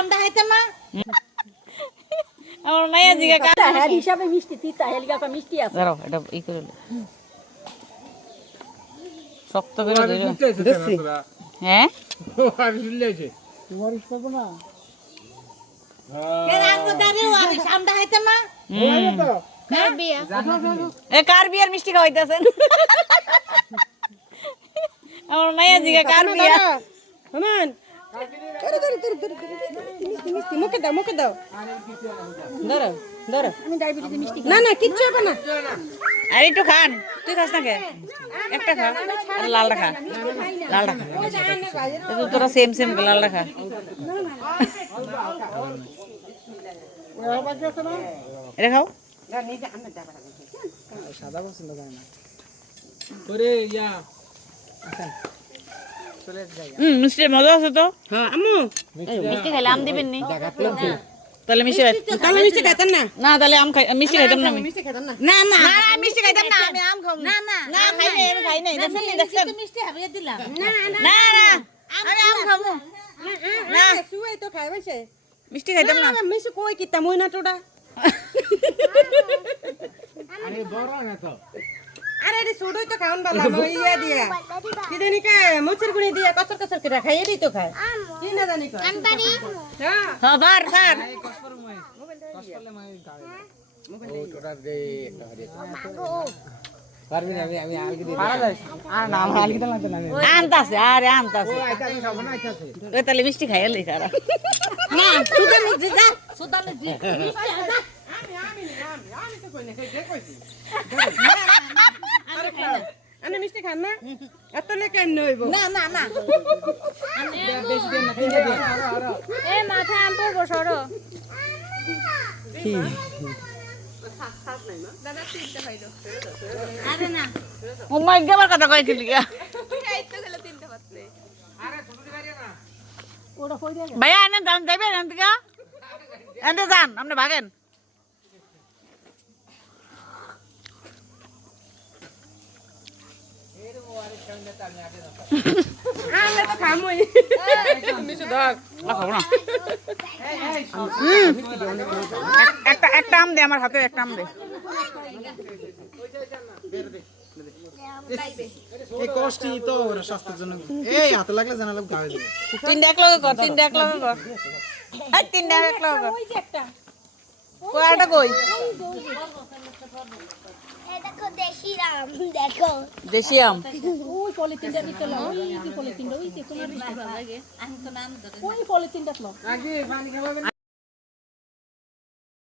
আমটা খাইতে না আমার মাইয়া জিগা কাটা হ্যাঁ হিসাবে মিষ্টি তিতা হেলিকা মিষ্টি আছে দাঁড়াও এটা ই করে লো শক্ত করে ধরে দেখছি হ্যাঁ আমি দিলেছে তোমার করব না কেন আমটা দাঁড়িয়ে আমি আমটা খাইতে না তো কার বিয়া এ কার বিয়ার মিষ্টি খাওয়াইতাছেন আমার মাইয়া জিগা কার বিয়া হমান মিষ্টি মুখে দাও ধরো আমি ডায়াবেটিস মিষ্টি না না কিচ্ছু হবে না আর একটু খান তুই খাস না কে একটা খা আর লালটা খা লালটা খা তো তোরা সেম সেম লালটা খা এটা খাও সাদা পছন্দ করে না ওরে ইয়া চলে যাই মিষ্টি মজা আছে তো হ্যাঁ আম্মু মিষ্টি খাইলে আম দিবেন নি দেখাতলাম তাহলে মিষ্টি খাই তাহলে মিষ্টি খাইতেন না না তাহলে আম খাই মিষ্টি খাইতাম না আমি মিষ্টি খাইতেন না না না না মিষ্টি খাইতাম না আমি আম খাবো না না না খাই নাই দেখছেন নি দেখছেন মিষ্টি হাবিয়ে দিলাম না না না আমি আম খাবো না সুই তো খাইবাছে মিষ্টি খাইতাম না মিষ্টি কই কিতা মই না তোডা আরে বড় না তো আরে রে সুডই তো খাওন বালা মই ইয়া দিয়া কি জানি কে মোচর গুনি দিয়া কচর কচর করে খাইয়ে দিই তো খায় কি না জানি কো আমবাড়ি হ্যাঁ হ্যাঁ বার বার কষ্টলে মাই গাবে ও তোরা দে একটা হরে পারবি না আমি আলগি দিই পারা যায় আর না আমার আলগি দিলাম না আনতাছে আরে আনতাছে ও আইতা আমি সব না আইতাছে ওই তাহলে মিষ্টি খাইয়ে লই খারা না সুদান জি যা সুদান জি মিষ্টি যা আমি তো কই না কে কইছি আরে মিষ্টি খান না এত লে কেন নইবো না না না বেশি দিন না কিনে দে এ মাথা আম পড়বো সরো কি আরে না ও মাই গবার কথা কই কি লিগা ওটা কই দে ভাইয়া এনে যান যাবেন এখান থেকে এনে যান আপনি ভাগেন আমি তো খামই মিষ্টি দাও খাবো না একটা আম দে আমার হাতে একটা আম দে এই কষ্টি তো ওরা স্বাস্থ্যের জন্য এই হাতে লাগলে জানালাম গায়ে দেবে তিনটা এক লগে কর তিনটা এক লগে কর এই তিনটা এক লগে কর ওই যে একটা কই আটা কই দেখো দেশি আম দেখো দেশি আম ওই পলিথিনটা দিতে লাও ওই যে পলিথিনটা ওই যে তোমার ভালো লাগে আমি তো নাম ধরে ওই পলিথিনটা লাও আগে পানি খাবেন